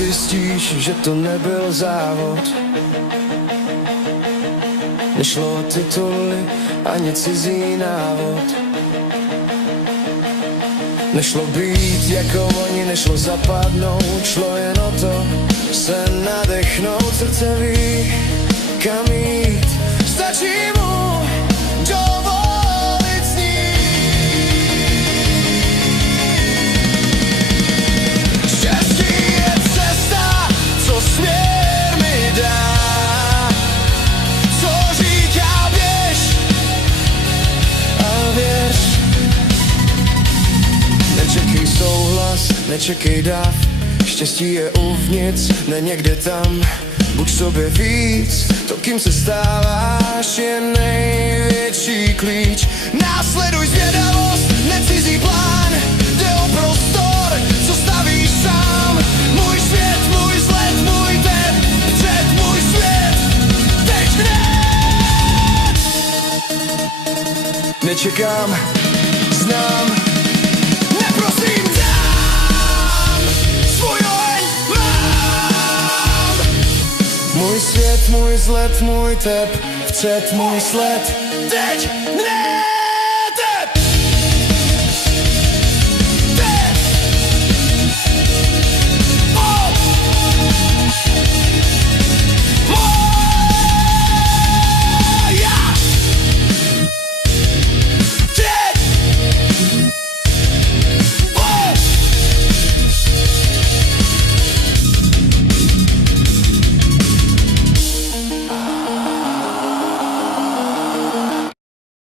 zjistíš, že to nebyl závod. Nešlo o tituly ani cizí návod. Nešlo být jako oni, nešlo zapadnout, šlo jen o to se nadechnout. Srdce ví, kam jít, stačí mu dovolit snít. Štěstí je cesta, co směr mi dá, co říká běž a věř. Nečekej souhlas, nečekej dáv, štěstí je uvnitř, ne někde tam. Buď sobě víc, to kým se stáváš je největší klíč. Následuj zvědavost, necizí plán, jde o prostor, co stavíš sám. Můj svět, můj vzhled, můj tep, před můj svět, teď hned. Nečekám, znám, neprosím, dám, svůj oheň mám. Můj svět, můj vzhled, můj tep, vpřed můj sled, teď hned.